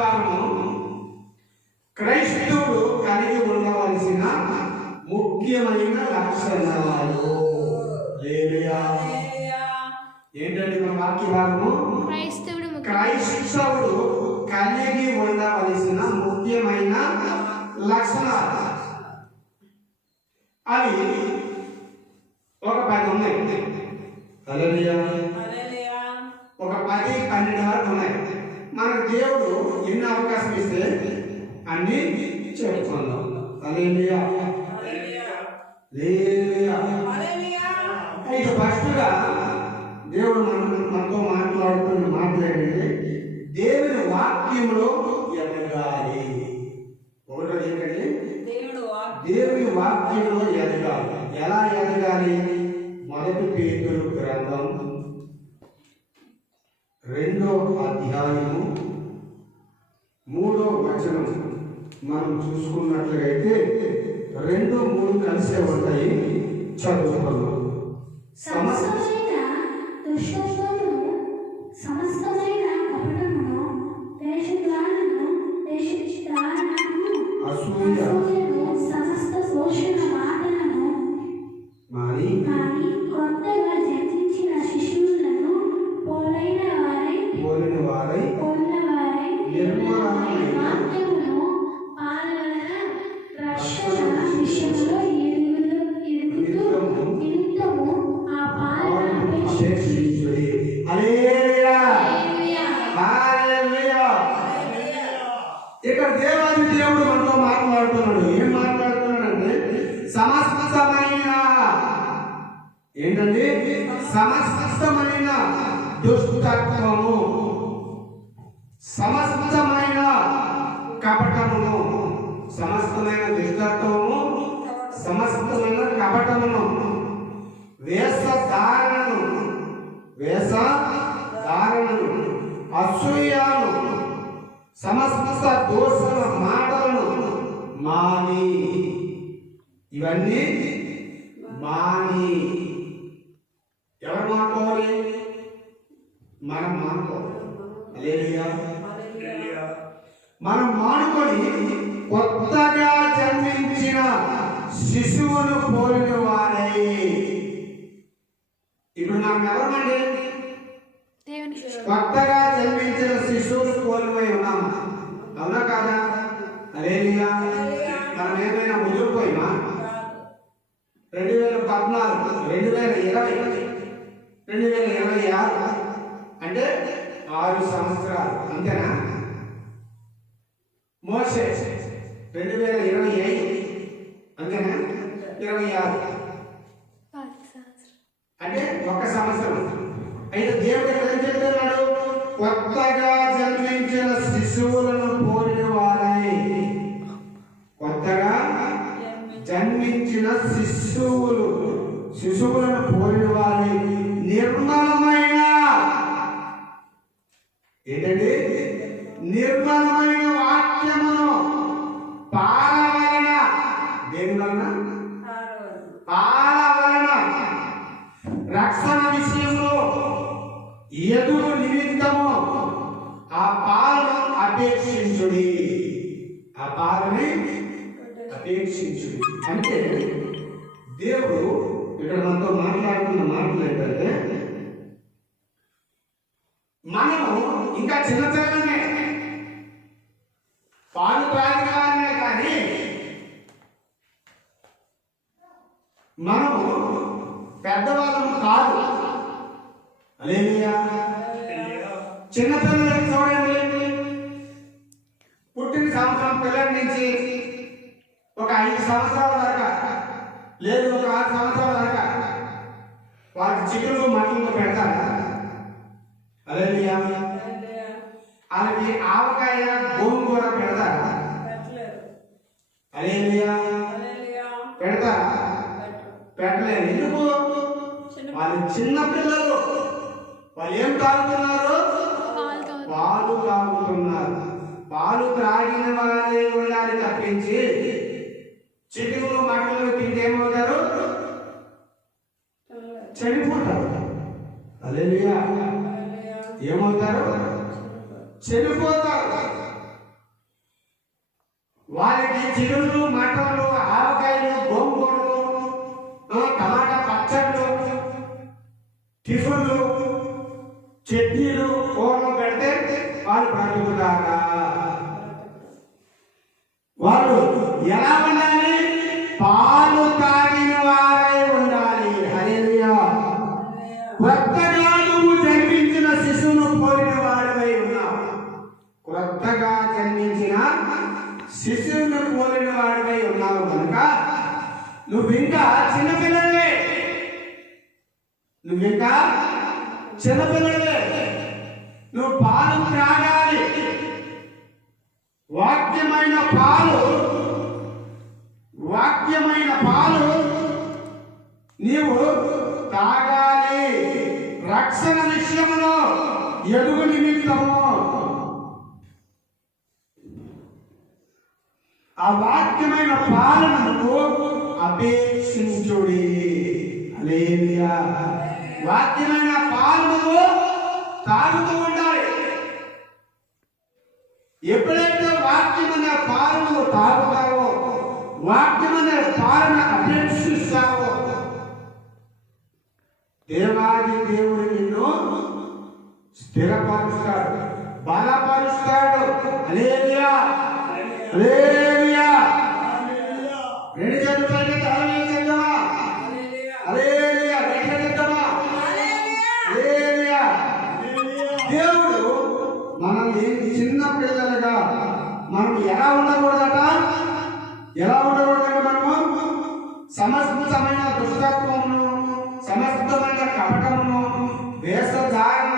భాగము క్రైస్తవుడు కలిగి ఉండవలసిన ముఖ్యమైన లక్షణాలు. ఏంటంటే మన వాక్య భాగము క్రైస్తవుడు కలిగి ఉండవలసిన ముఖ్యమైన లక్షణాలు. అవి ఒక 10 ఉన్నాయి. హల్లెలూయా. ఒక 10-12 వరకు ఉన్నాయి. మనకు దేవుడు ఎన్ని అవకాశం ఇస్తే అన్ని చెప్పుకుందాం. హల్లెలూయా. అయితే ఫస్ట్గా దేవుడు మనతో మాట్లాడుతున్న మాట్లాడండి, దేవుని వాక్యంలో ఎదగాలి. ఒకటో ఏంటంటే దేవుని వాక్యంలో ఎదగాలి. ఎలా ఎదగాలి? 1 పేతురు గ్రంథం 2వ అధ్యాయము 3వ వచనం మనం చూసుకున్నట్లయితే 2-3 కలిసే ఉంటాయి. చదువుకున్నాం. సమస్తమైన దుష్టత్వమును, సమస్తమైన కపటమును, దేశద్రోహమును, దేశద్రోహమును, అసూయను, సమస్త శోషణ మాటలను మాని కొత్తగా జన్మించిన శిశువులను పోలైన వారై నిర్మలమైన వాక్యమును పాలన రక్షణ విషయంలో ఇక్కడ దేవాది దేవుడు మనతో మాట్లాడుతున్నాడు. ఏం మాట్లాడుతున్నాడంటే సమస్తమైన ఏంటండి? సమస్తమైన దుష్టత్వము, సమస్తమైన కపటమును, సమస్తమైన దుష్టత్వము, సమస్తమైన కపటమును, వేషధారణను, అసూయను, సమస్త దోషణ మాటలను మాని, ఇవన్నీ మాని. ఎవరు మానుకోవాలి? మనం మానుకోవాలి. హల్లెలూయా. మనం మానుకొని కొత్తగా జన్మించిన శిశువును పోలిన వారై. ఇప్పుడు మనం ఎవరమండి? కొత్తగా జన్మించిన శిశువును పోలివై ఉన్నాము. అవునా కాదా? హల్లెలూయా. మనం ఏమైనా ముదిరిపోయినా 2014, 2020, 2026 అంటే 6 సంవత్సరాలు అంతేనా? మోసే 2025 అంతేనా? 26 అంటే 1 సంవత్సరం. అయితే దేవుడు ఏం చెప్తున్నాడు? కొత్తగా జన్మించిన శిశువులను పోలిన వారై. కొత్తగా జన్మించిన శిశువులను పోలిన వారై నిర్మలమైన, ఏంటండి? నిర్మలమైన వాక్యమును పాల వలన, దేని వలన? పాల వలన రక్షణ విషయంలో ఎదురు నిమిత్తము ఆ పాలను అపేక్షించుడి. ఆ పాలని అపేక్షించుడి అంటే దేవుడు ఇక్కడ మనతో మాట్లాడుతున్న మాటలు ఏంటంటే, మనము ఇంకా చిన్నతనమే, పాలు త్రాగిన వారినే, కానీ మనము పెద్దవాళ్ళము కాదు. హల్లెలూయా. చిన్నపిల్లలకి చూడండి, పుట్టిన సంవత్సరం పిల్లల నుంచి ఒక 5 సంవత్సరాల వరకు, లేదు ఒక 6 సంవత్సరాల వరకు వాళ్ళకి చికెన్లు మటన్లు పెడతారు. హల్లెలూయా. వాళ్ళకి ఆవకాయ గోంగూర పెడతారా? హల్లెలూయా. పెడతారా? పెట్టలేదు. ఎందుకు? వాళ్ళు చిన్న పిల్లలు, వాళ్ళు ఏం తాగుతున్నారు? పాలు తాగుతున్నారు. పాలు త్రాగిన వారే ఉండాలి తప్పించి చికెన్లు మటన్లు తింటే ఏమవుతారు? చనిపోతారు. హల్లెలూయా. ఏమవుతారు? చనిపోతారు. చట్నీలు కూరలు పెడితే వాళ్ళు బ్రతుకుతారా? వాళ్ళు ఎలా ఉండాలి? పాలు తాగిన వారై ఉండాలి. హల్లెలూయా. కొత్తగా నువ్వు జన్మించిన శిశువును పోలిన వాడివై ఉన్నావు. కొత్తగా జన్మించిన శిశువును పోలిన వాడివై ఉన్నావు కనుక నువ్వింకా చిన్నపిల్లవే. నువ్వింకా చిన్నపిల్లవే. నువ్వు పాలు త్రాగాలి. వాక్యమైన పాలు నీవు తాగాలి. రక్షణ విషయంలో ఎదుగు నిమిత్తము ఆ వాక్యమైన పాలనకు అపేక్షించుడి. హల్లెలూయా. వాక్యమైన పాలనకు తాగుతూ ఉండాలి. ఎప్పుడైతే వాక్యమైన పాలనకు తాగుతావో, వాక్యమైన పాలన అపేక్షిస్తావో, దేవాది దేవుడు నిన్ను స్థిరపరుస్తాడు, బలపరుస్తాడు. హల్లెలూయా. హల్లెలూయా. రెండు చేతులు పైకి హల్లెలూయా చెప్దామా? హల్లెలూయా. గట్టిగా చెప్దామా? హల్లెలూయా. దేవుడు మనల్ని చిన్న పిల్లలుగా మనం ఎలా ఉండకూడదట? మనము సమస్తమైన దుష్టత్వమును, సమస్తమైన కపటమును, వేషధారణ